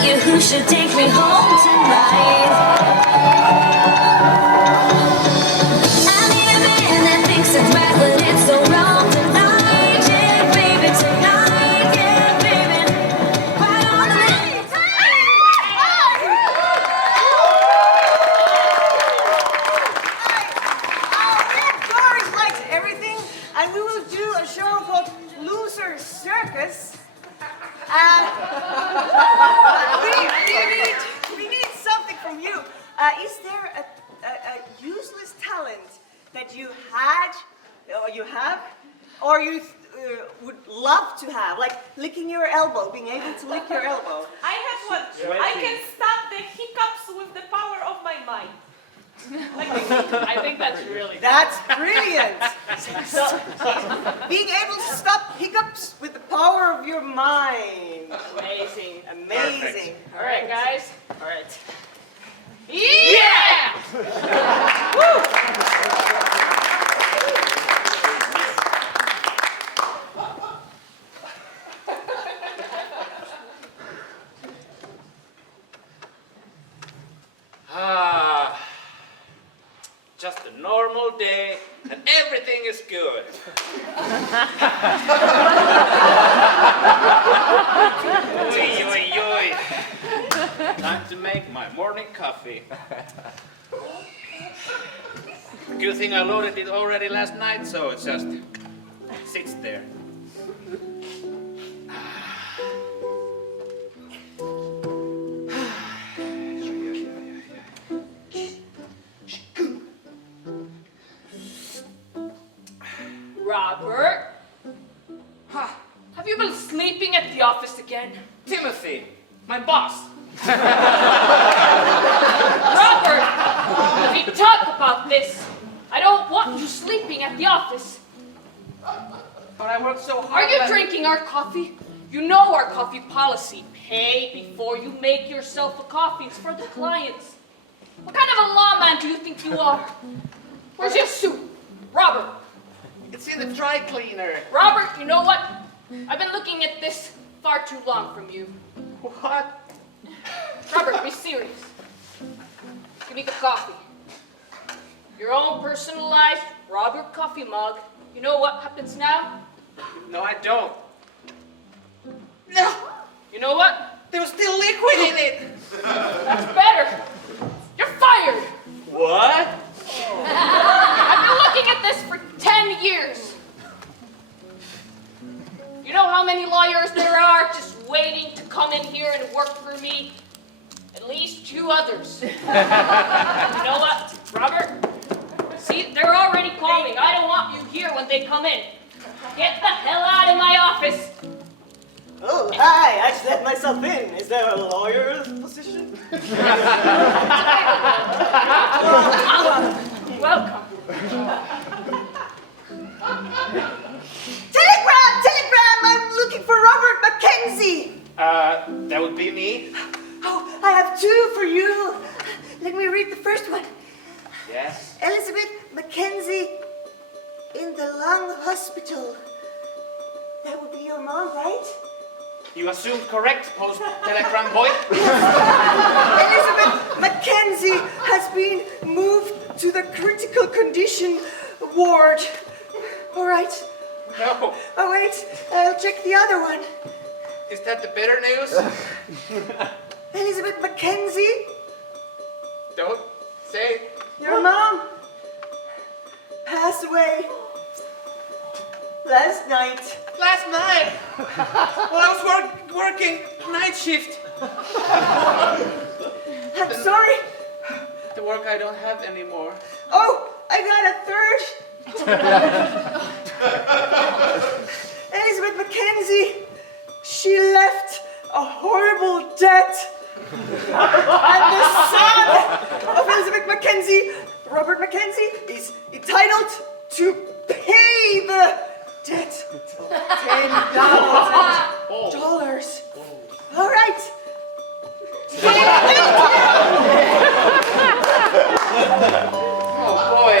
about you, who should take me home tonight? I need a man that thinks it's right, but it's so wrong tonight. Yeah, baby, tonight. Yeah, baby, right on the night. Doris likes everything, and we will do a show called Loser Circus. We need something from you. Is there a useless talent that you had, or you have, or you would love to have, like licking your elbow, being able to lick your elbow? I have one. I can stop the hiccups with the power of my mind. I think that's really good. That's brilliant. Being able to stop hiccups with the power of your mind. Amazing. Amazing. All right, guys. All right. Yeah! Just a normal day, and everything is good. Oi, oi, oi. Time to make my morning coffee. Good thing I loaded it already last night, so it just sits there. Robert? Have you been sleeping at the office again? Timothy, my boss. Robert! We talk about this. I don't want you sleeping at the office. But I worked so hard. Are you drinking our coffee? You know our coffee policy. Pay before you make yourself a coffee. It's for the clients. What kind of a lawman do you think you are? Where's your suit? Robert. It's in the dry cleaner. Robert, you know what? I've been looking at this far too long from you. What? Robert, be serious. Give me the coffee. Your own personalized Robert coffee mug. You know what happens now? No, I don't. No! You know what? There was still liquid in it! That's better. You're fired. What? I've been looking at this for 10 years. You know how many lawyers there are just waiting to come in here and work for me? At least 2 others. You know what, Robert? See, they're already calling. I don't want you here when they come in. Get the hell out of my office. Oh, hi. I just let myself in. Is there a lawyer's position? Welcome. Telegram! I'm looking for Robert Mackenzie. That would be me? Oh, I have 2 for you. Let me read the first one. Yes. Elizabeth Mackenzie in the lung hospital. That would be your mom, right? You assumed correct, post-telegram boy? Elizabeth Mackenzie has been moved to the critical condition ward. All right. No. Oh, wait. I'll check the other one. Is that the better news? Elizabeth Mackenzie, Don't say. your mom passed away last night. Last night. Well, I was working night shift. I'm sorry. The work I don't have anymore. Oh, I got a third. Elizabeth Mackenzie, she left a horrible debt. And the son of Elizabeth Mackenzie, Robert Mackenzie, is entitled to pay the debt. $10,000. All right. Oh boy,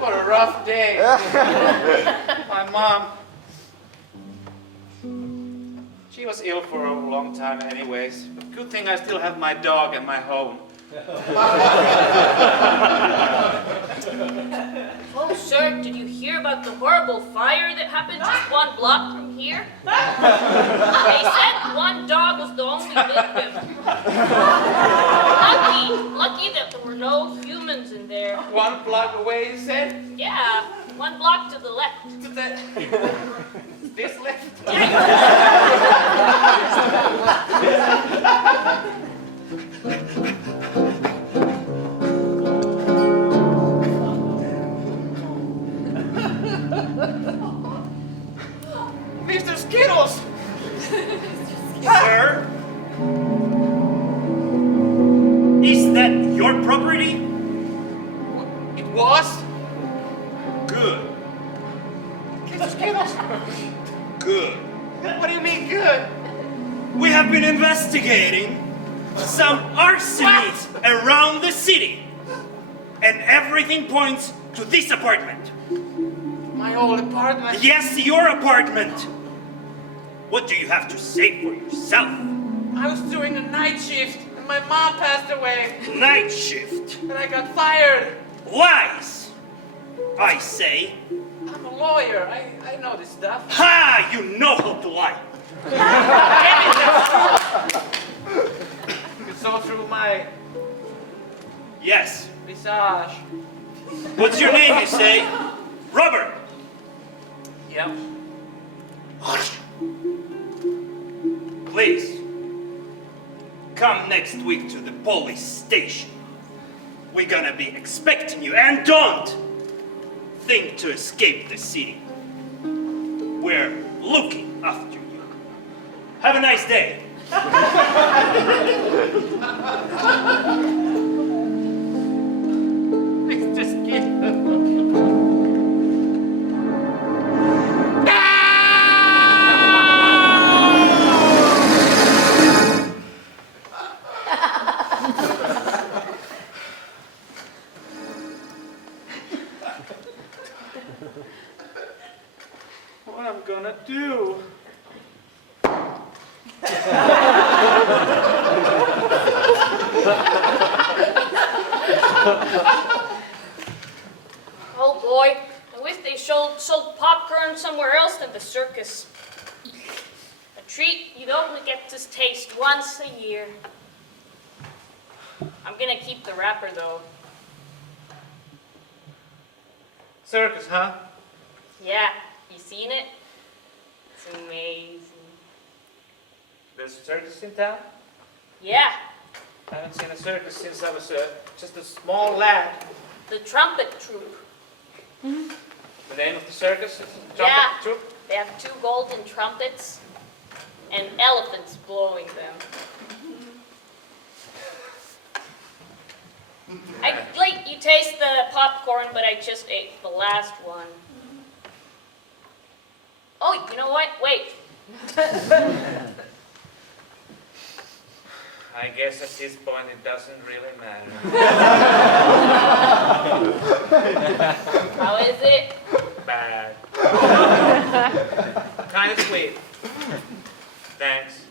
what a rough day. My mom, she was ill for a long time anyways. But good thing I still have my dog and my home. Oh, sir, did you hear about the horrible fire that happened just 1 block from here? They said 1 dog was the only victim. Lucky that there were no humans in there. 1 block away, you said? Yeah, 1 block to the left. To the... this left? Mr. Skittles! Sir? Is that your property? It was? Good. Mr. Skittles? Good. What do you mean good? We have been investigating some arsonists around the city. And everything points to this apartment. My old apartment? Yes, your apartment. What do you have to say for yourself? I was doing a night shift and my mom passed away. Night shift. And I got fired. Lies. I say, I'm a lawyer. I know this stuff. ha! You know how to lie. You saw through my Yes. visage. What's your name, you say? Robert. Yep. Please, come next week to the police station. We're gonna be expecting you, and don't think to escape the city. We're looking after you. Have a nice day. Mr. Skittles. What I'm gonna do? Oh boy, I wish they sold popcorn somewhere else than the circus. A treat you'd only get to taste once a year. I'm gonna keep the wrapper though. Circus, huh? Yeah, you seen it? It's amazing. There's a circus in town? Yeah, I haven't seen a circus since I was just a small lad. the trumpet troupe. The name of the circus is Trumpet Yeah. Troupe? They have 2 golden trumpets and elephants blowing them. I'd like you taste the popcorn, but I just ate the last one. Oh, you know what? Wait. I guess at this point it doesn't really matter. How is it? Bad. Kind of sweet. Thanks.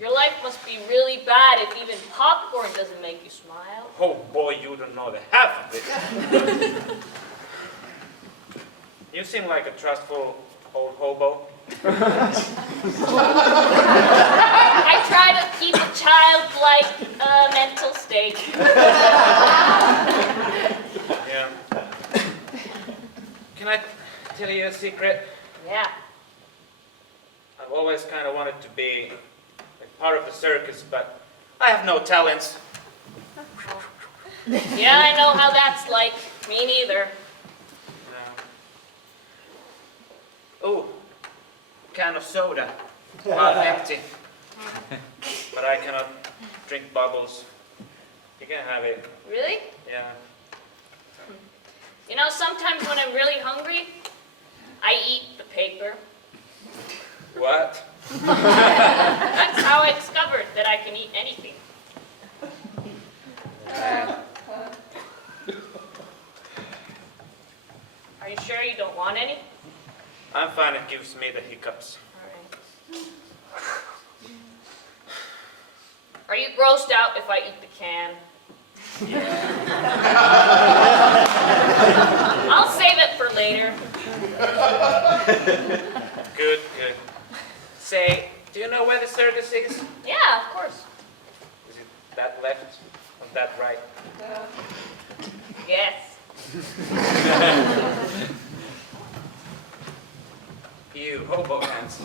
Your life must be really bad if even popcorn doesn't make you smile. Oh boy, you don't know the half of it. You seem like a trustful old hobo. I try to keep a childlike mental state. Yeah. Can I tell you a secret? Yeah. I've always kind of wanted to be like part of the circus, but I have no talents. Yeah, I know how that's like. Me neither. Oh, can of soda. Half empty. But I cannot drink bubbles. You can have it. Really? Yeah. You know, sometimes when I'm really hungry, I eat the paper. What? That's how I discovered that I can eat anything. Are you sure you don't want any? I'm fine. It gives me the hiccups. All right. Are you grossed out if I eat the can? I'll save it for later. Good, good. Say, do you know where the circus is? Yeah, of course. Is it that left or that right? Yes. You hobo hands.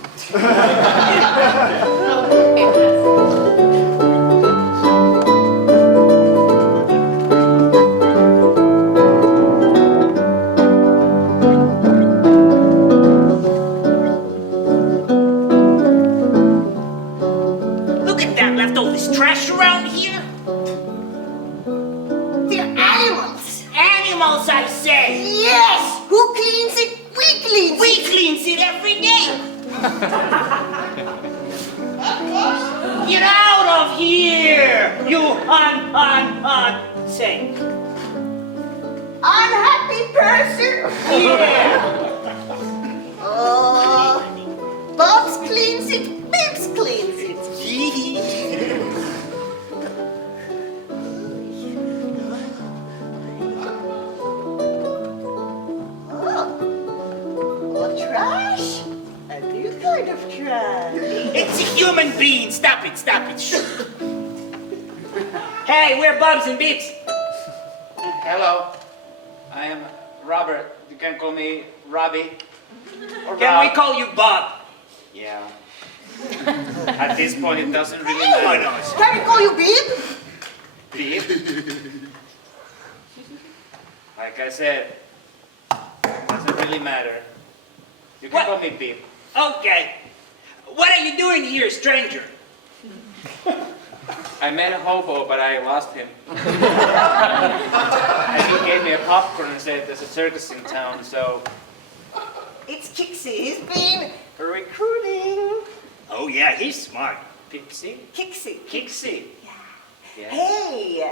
Look at that, left all this trash around here. They're animals. Animals, I say. Yes! Who cleans it? We clean We cleans it every day. Get out of here, you say. Unhappy person. Yeah. Bob's cleans it. Bibbs cleans it. More trash? A new kind of trash. It's a human being. Stop it, stop it. Shh. Hey, we're Bubs and Bibbs. Hello. I am Robert. You can call me Robbie. Or Can we call you Bob? Yeah. At this point, it doesn't really Why matter. not? Can we call you Bib? Beep. Like I said, doesn't really matter. You can What? call me Beep. Okay. What are you doing here, stranger? I met a hobo, but I lost him. And he gave me a popcorn and said there's a circus in town, so It's Kixie. He's been recruiting. Oh yeah, he's smart. Pixie? Kixie. Kixie. Yeah. Hey,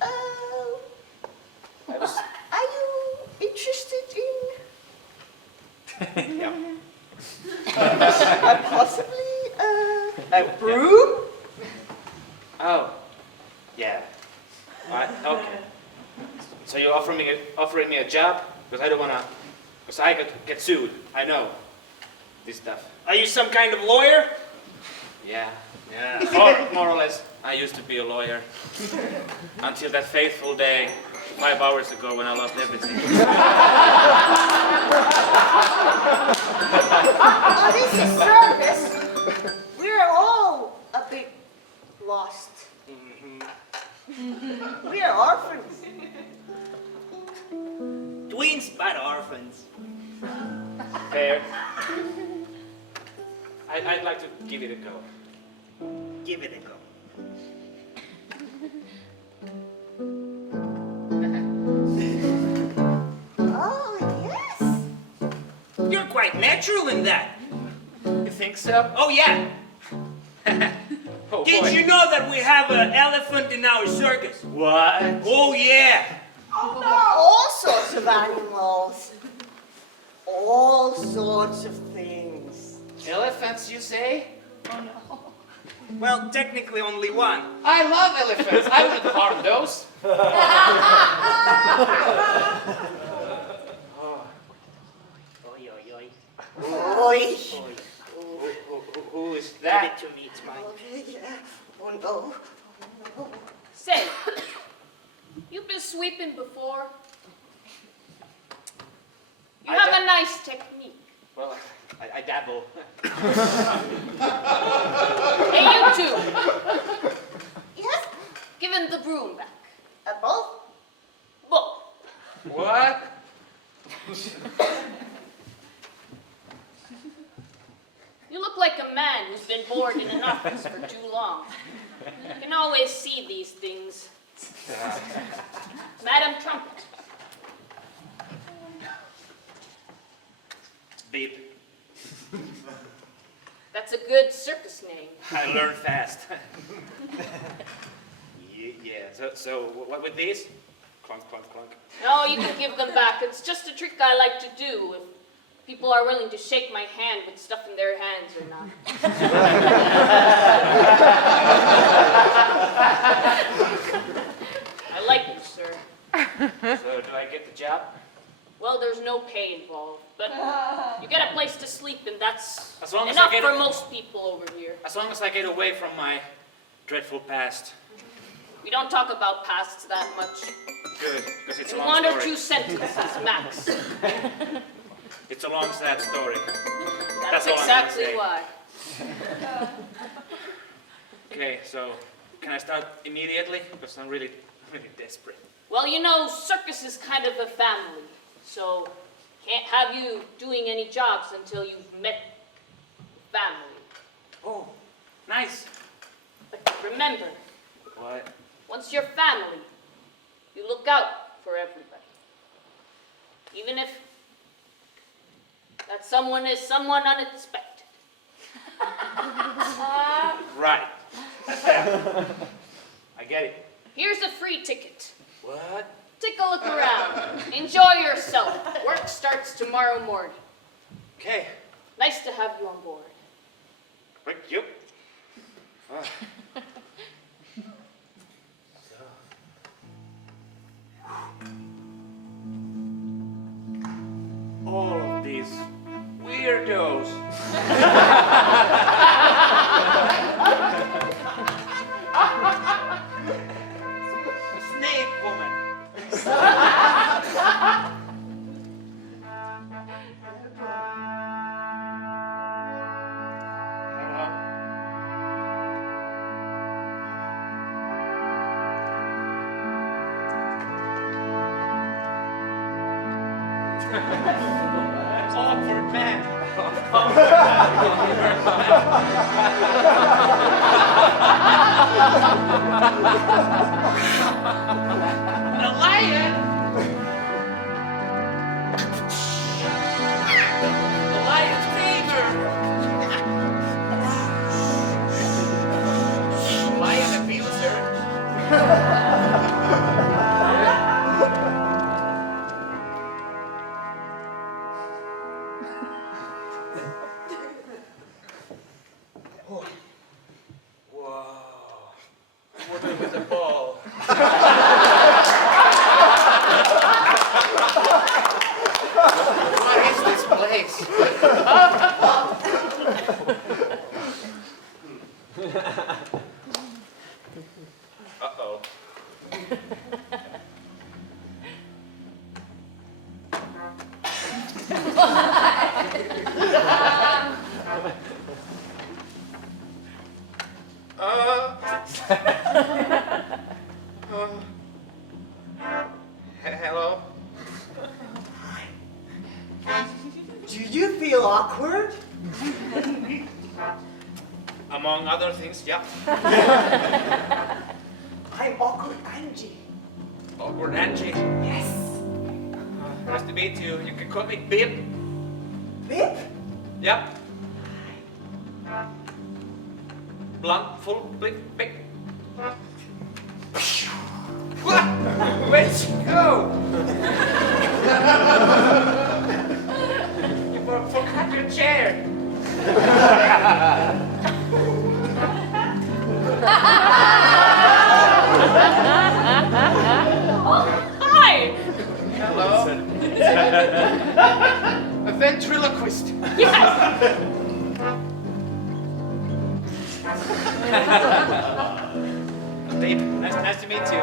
I was. are you interested in Yeah. possibly a broom? Oh. Yeah. Okay. So you're offering me a job? Because I don't wanna. Because I could get sued. I know. This stuff. Are you some kind of lawyer? Yeah. Yeah. More or less. I used to be a lawyer. Until that fateful day, 5 hours ago, when I lost everything. Oh, this is circus. We're all a bit lost. We are orphans. Twins but orphans. Fair. I'd like to give it a go. Give it a go. Oh, yes. You're quite natural in that. You think so? Oh yeah. Oh, Did boy. you know that we have an elephant in our circus? What? Oh yeah. All sorts of animals. All sorts of things. Elephants, you say? Well, technically only one. I love elephants. I wouldn't harm those. Oi, oi, oi. Oi. Who is Give that? it to me, it's mine. Oh, no. Say, you've been sweeping before. You I have don't- a nice technique. Well, I dabble. Hey, you two, Yes, give him the broom back. both. Both. What? You look like a man who's been bored in an office for too long. You can always see these things. Madam Trumpet. Beep. That's a good circus name. I learn fast. Yeah. So what with these? Clunk, clunk, clunk. No, you can give them back. It's just a trick I like to do if people are willing to shake my hand with stuff in their hands or not. no pay involved, but you get a place to sleep, and that's As long as enough I get for a- most people over here. As long as I get away from my dreadful past. We don't talk about pasts that much. Good, because it's a In long one story. or two sentences, max. It's a long, sad story. That's all I'm gonna exactly say. why. Okay, so can I start immediately? Because I'm really desperate. Well, you know, circus is kind of a family, so can't have you doing any jobs until you've met family. Oh, nice. But remember, What? once you're family, you look out for everybody. Even if that someone is someone unexpected. Right. I get it. Here's a free ticket. What? Take a look around. Enjoy yourself. Work starts tomorrow morning. Okay. Nice to have you on board. Thank you. All of these weirdos. Snake woman. Hello? Awkward man. The lion. The lion's favor. Lion abuser. Whoa. Woman with a ball. What is this place? Uh-oh. Hello? Do you feel awkward? Among other things, yeah. I'm awkward Angie. Awkward Angie. Yes. Nice to meet you. You can call me Bip. Bip? Yep. Blunt, full, big, big. What? Where'd you go? You forgot your chair. Hi! Hello. A ventriloquist. Yes! Babe, nice to meet you.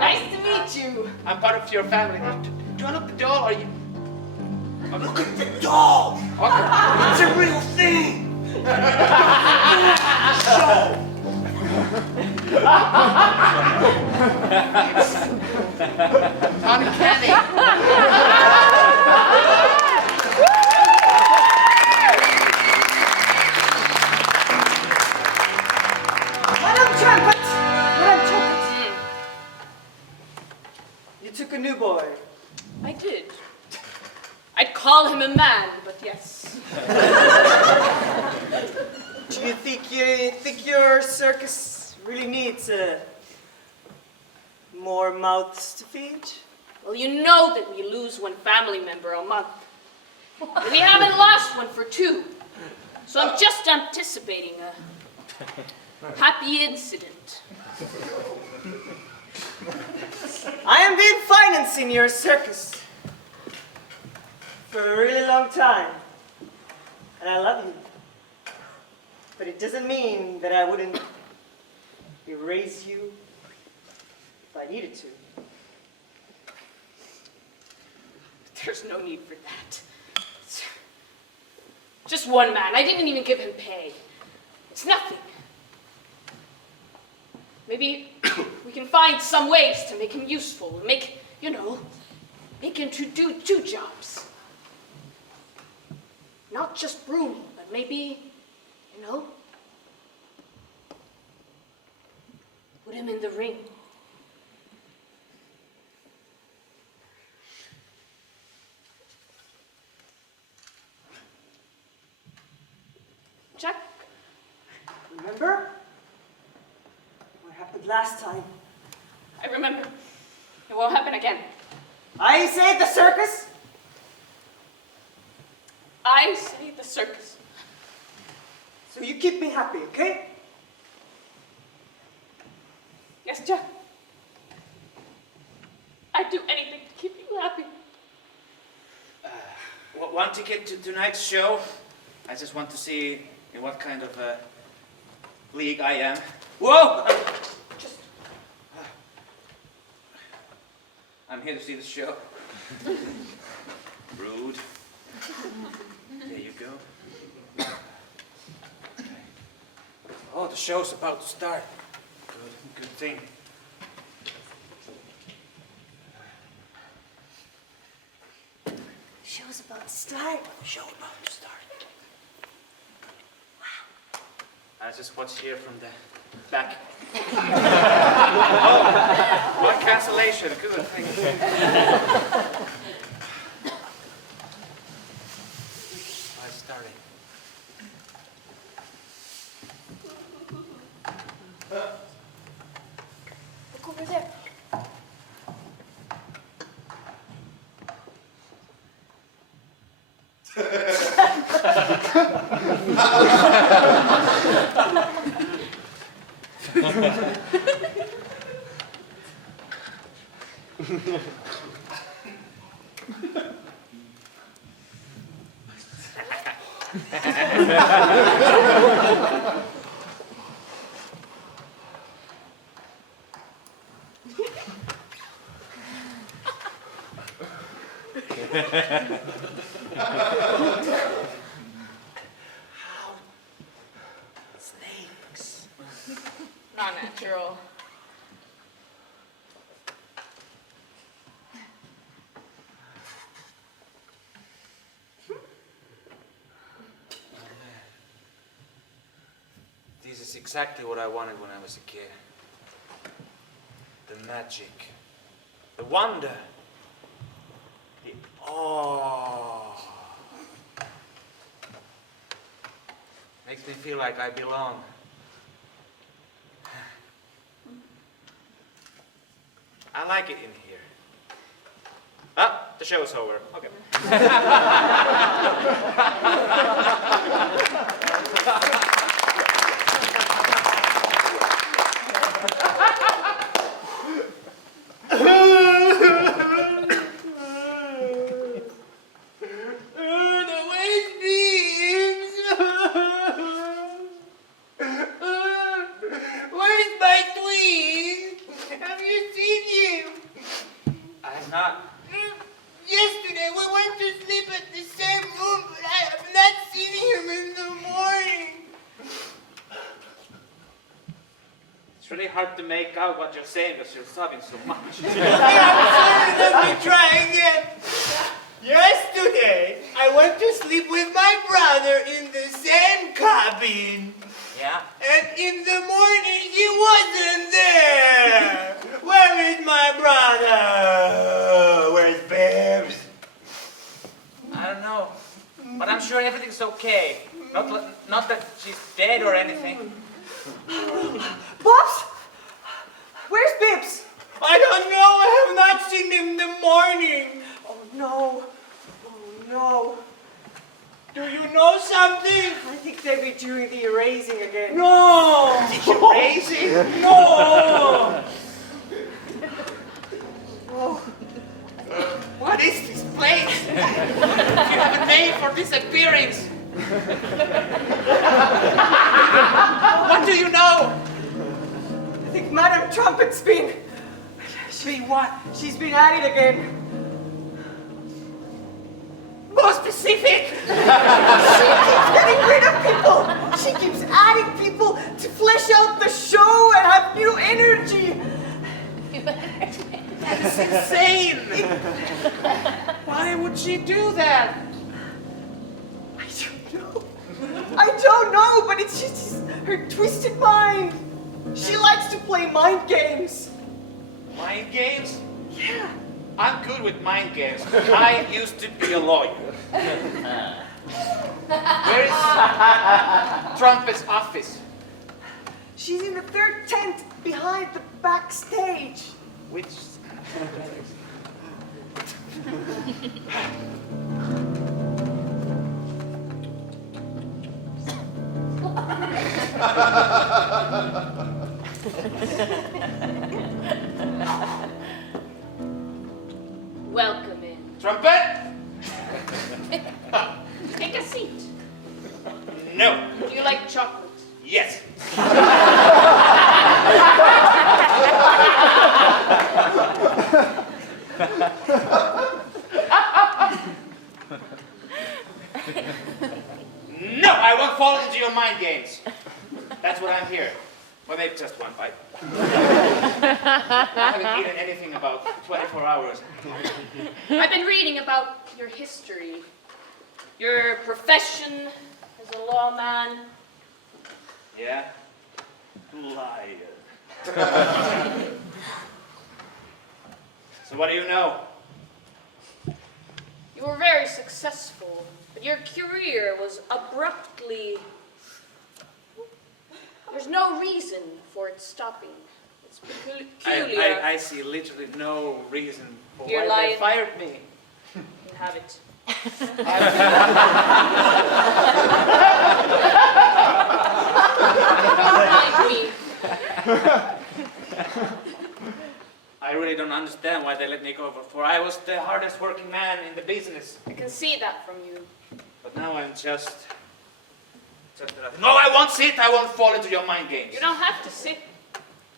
Nice to meet you. I'm part of your family. Do I look the doll or you? Look at the doll! It's a real thing! Uncanny. Madam Trumpet! Madam Trumpet! You took a new boy. I did. I'd call him a man, but yes. Do you think your circus really needs more mouths to feed? Well, you know that we lose one family member a month. We haven't lost one for 2. So I'm just anticipating a happy incident. I am been financing your circus. for a really long time. And I love you. But it doesn't mean that I wouldn't erase you if I needed to. There's no need for that. It's just one man. I didn't even give him pay. It's nothing. Maybe we can find some ways to make him useful, make him to do two jobs. Not just brooming, but maybe, put him in the ring. Jack? Remember? What happened last time? I remember. It won't happen again. I saved the circus? I say the circus. So you keep me happy, okay? Yes, Jack. I'd do anything to keep you happy. One ticket to tonight's show. I just want to see in what kind of league I am. Whoa! Just I'm here to see the show. Rude. There you go. Oh, the show's about to start. Good thing. Show's about to start. Show about to start. Wow. I just watched here from the back. Oh, what cancellation? Good thing. I started. look over there. Snakes. Not natural. This is exactly what I wanted when I was a kid. The magic. The wonder. The awe. Makes me feel like I belong. I like it in here. Ah, the show's over. Okay. Where's my twin? Have you seen him? I have not. Yesterday we went to sleep at the same room, but I have not seen him in the morning. It's really hard to make out what you're saying because you're sobbing so much. I'm sorry, let me try again. Yesterday I went to sleep with my brother in the same cabin. Yeah? And in the morning he wasn't there. Where is my brother? Where's Babs? I don't know. But I'm sure everything's okay. Not that she's dead or anything. Bobs? Where's Bibbs? I don't know. I have not seen him in the morning. Oh no. Oh no. Do you know something? I think they'll be doing the erasing again. No. Crazy? No. Oh. What is this place? disappearing. What do you know? I think Madame Trumpet's been... What? She's been at it again. More specific. She keeps getting rid of people. She keeps adding people to flesh out the show and have new energy. That's insane. Why would she do that? I don't know, but it's just her twisted mind. She likes to play mind games. Mind games? Yeah. I'm good with mind games. I used to be a lawyer. Where is Trumpet's office? She's in the third tent behind the backstage. Which? Welcome in. Trumpet? Take a seat. No. Do you like chocolate? Yes. No, I won't fall into your mind games. That's what I'm here. Well, maybe just one bite. I haven't eaten anything about 24 hours. I've been reading about your history, your profession as a lawman. Yeah? Liar. So what do you know? You were very successful, but your career was abruptly... There's no reason for it stopping. It's peculiar. I see literally no reason for You're why they lying. fired me. You can have it. Mind me. I really don't understand why they let me go, for I was the hardest working man in the business. I can see that from you. But now I'm just no, I won't sit, I won't fall into your mind games. You don't have to sit.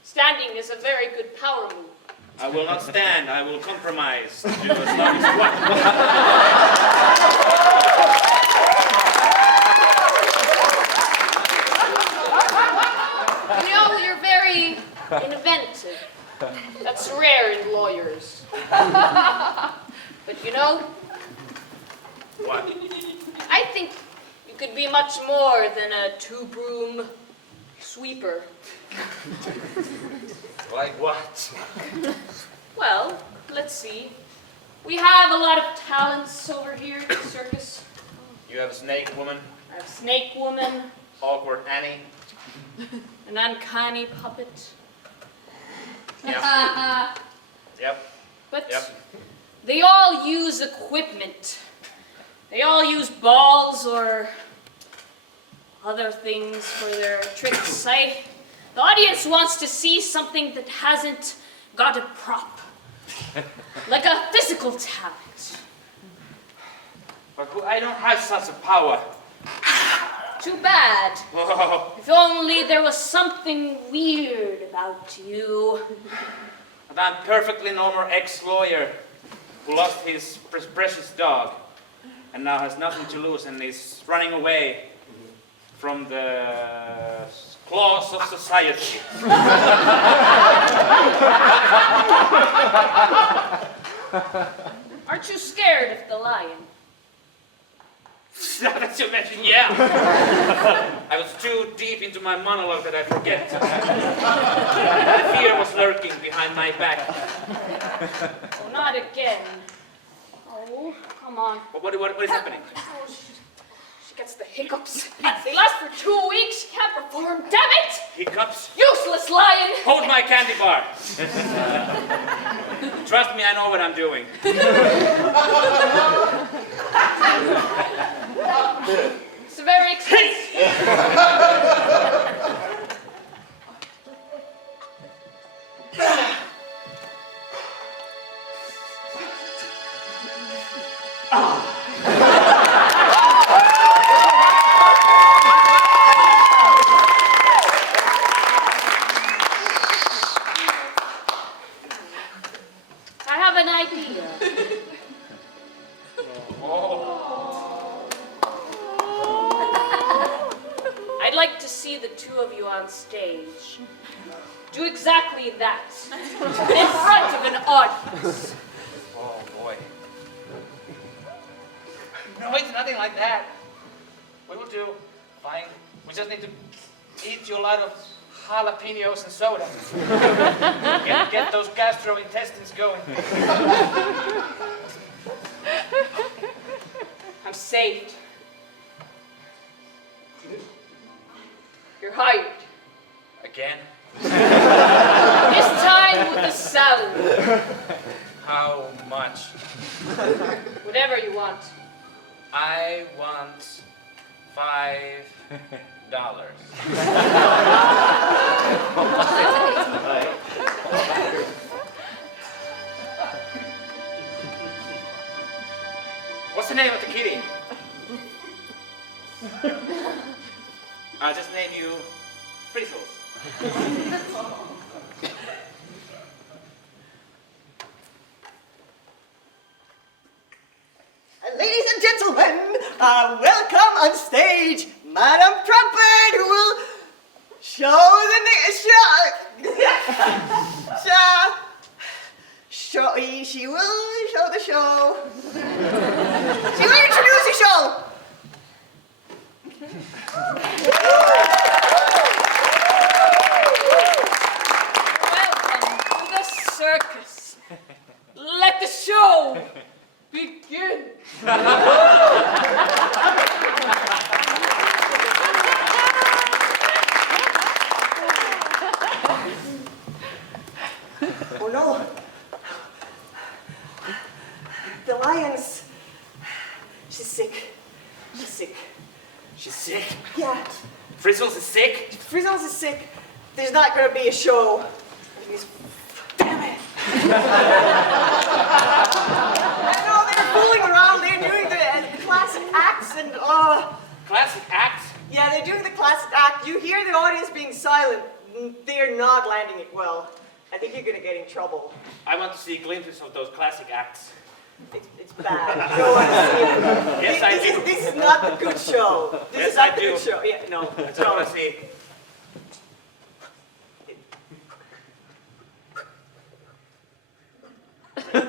Standing is a very good power move. I will not stand, I will compromise. To do as long as what? You know, you're very inventive. That's rare in lawyers. But you know, What? I think you could be much more than a two-broom sweeper. Like what? Well, let's see. We have a lot of talents over here at the circus. You have a snake woman, I have Snake Woman, awkward Annie. an uncanny puppet. Yep. Yep. But Yep. they all use equipment. They all use balls or other things for their tricks. The audience wants to see something that hasn't got a prop. Like a physical talent. But I don't have such a power. Too bad. Oh, If only there was something weird about you. but I'm a perfectly normal ex-lawyer who lost his precious dog and now has nothing to lose and is running away from the claws of society. Aren't you scared of the lion? Now that you mention, yeah. I was too deep into my monologue that I forget. The fear was lurking behind my back. Oh, not again. Oh, come on. What is happening? Oh, she gets the hiccups. They last for 2 weeks. She can't perform. Damn it! Hiccups? Useless lion! Hold my candy bar. Trust me, I know what I'm doing. It's very expensive. stage. Do exactly that. In front of an audience. Oh boy. No, it's nothing like that. We will do fine. We just need to eat you a lot of jalapenos and soda. Get those gastrointestines going. I'm saved. You're hired. Again? This time with the salary. How much? Whatever you want. I want $5. What's the name of the kitty? I'll just name you Frizzles. Ladies and gentlemen, welcome on stage Madam Trumpet, who will show she will show the show. She will introduce the show. Welcome to the circus. Let the show begin. Oh no. The lion's... She's sick. She's sick. She's sick. Yeah. Frizzles is sick. Frizzles is sick. There's not gonna be a show. Damn it. I know, they're fooling around. They're doing the classic acts and, Classic act. yeah, they're doing the classic act. You hear the audience being silent. They're not landing it well. I think you're gonna get in trouble. I want to see glimpses of those classic acts. It's bad. You don't want to see it. Yes, I do. This is not the good show. This Yes, is not I the do. good show. Yeah, no. That's what I want to see. All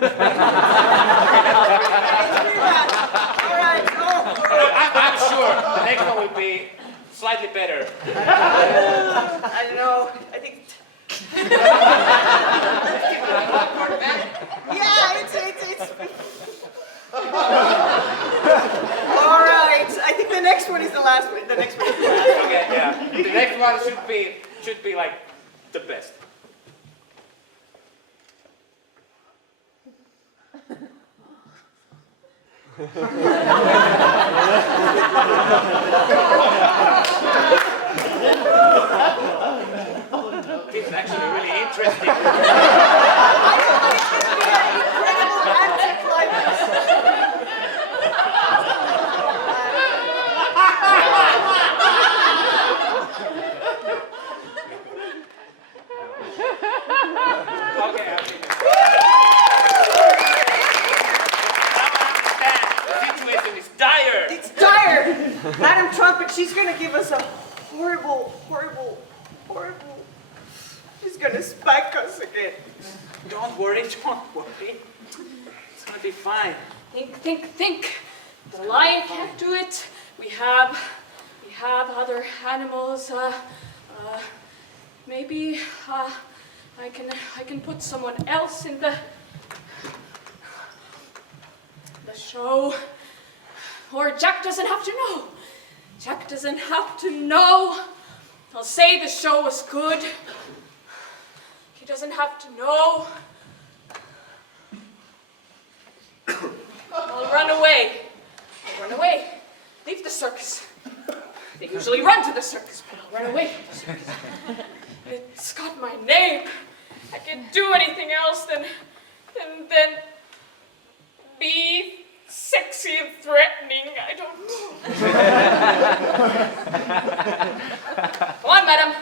right. Oh. I'm sure the next one will be slightly better. I don't know. I think. Yeah, it's. All right. I think the next one is the last one. The next one is the last one. Okay, yeah. The next one should be like the best. This is actually really interesting. Incredible anticlimax. Okay, the situation is dire. It's dire. Madam Trumpet, she's gonna give us a horrible. She's gonna spike us again. Don't worry. It's gonna be fine. Think. The lion can't do it. We have other animals. Maybe I can put someone else in the show. Or Jack doesn't have to know. Jack doesn't have to know. I'll say the show was good. He doesn't have to know. I'll run away. Leave the circus. They usually run to the circus, but I'll run away from the circus. It's got my name. I can't do anything else than be sexy and threatening. I don't know. Come on, madam.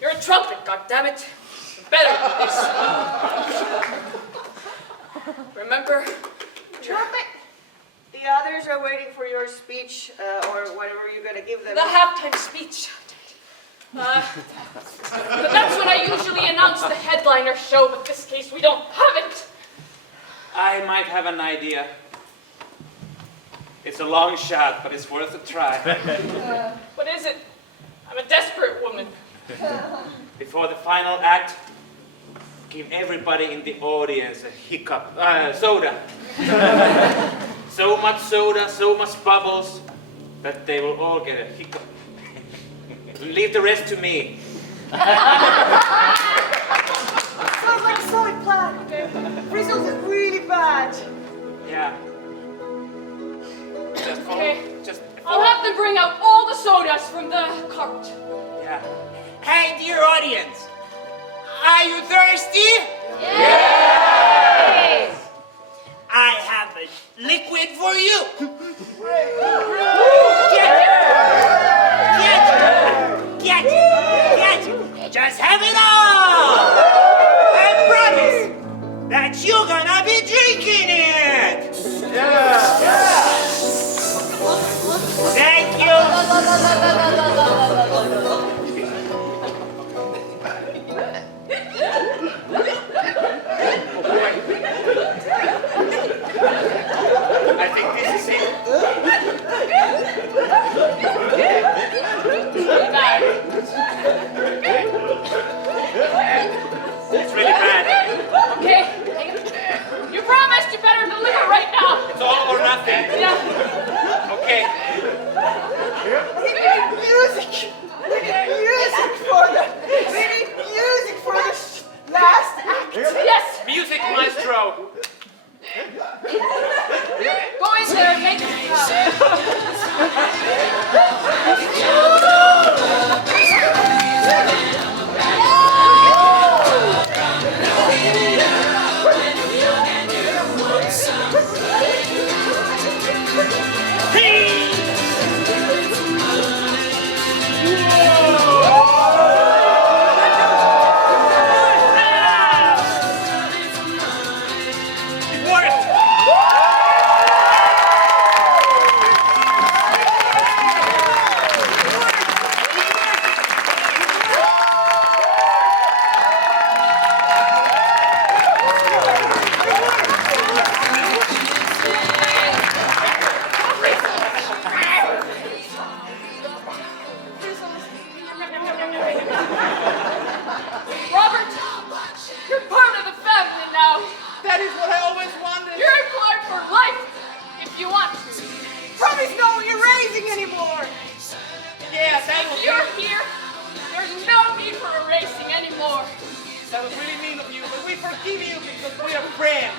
You're a trumpet, goddammit. You're better than this. Remember? Trumpet. The others are waiting for your speech or whatever you're gonna give them. The halftime speech. But that's when I usually announce the headliner show, but this case we don't have it. I might have an idea. It's a long shot, but it's worth a try. What is it? I'm a desperate woman. Before the final act, give everybody in the audience a hiccup, soda. So much soda, so much bubbles, that they will all get a hiccup. Leave the rest to me. Sounds like a solid plan. Result is really bad. Yeah. Just follow. Okay. Just I'll follow. have them bring out all the sodas from the cart. Yeah. Hey, dear audience, are you thirsty? Yes! I have a liquid for you. Get it. Just have it all. I promise that you're gonna be drinking it. Thank you. I think this is it. It's really bad. Okay, hang on. You promised you better deliver right now. It's all or nothing. Yeah. Okay. We need music. We need music for the last act. Yes. Music maestro. Go in there and make it come. It worked. Robert, you're part of the family now. That is what I always wanted. You're employed for life if you want to. Promise no erasing anymore. Yes, and if you're here, there's no need for erasing anymore. That was really mean of you, but we forgive you because we are friends.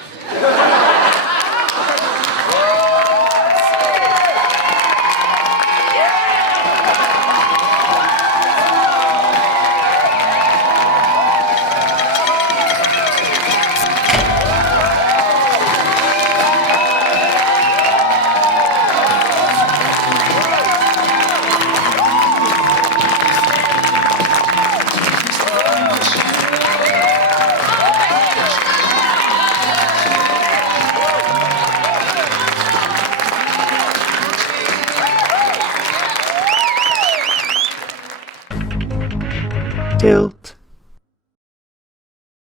Tilt.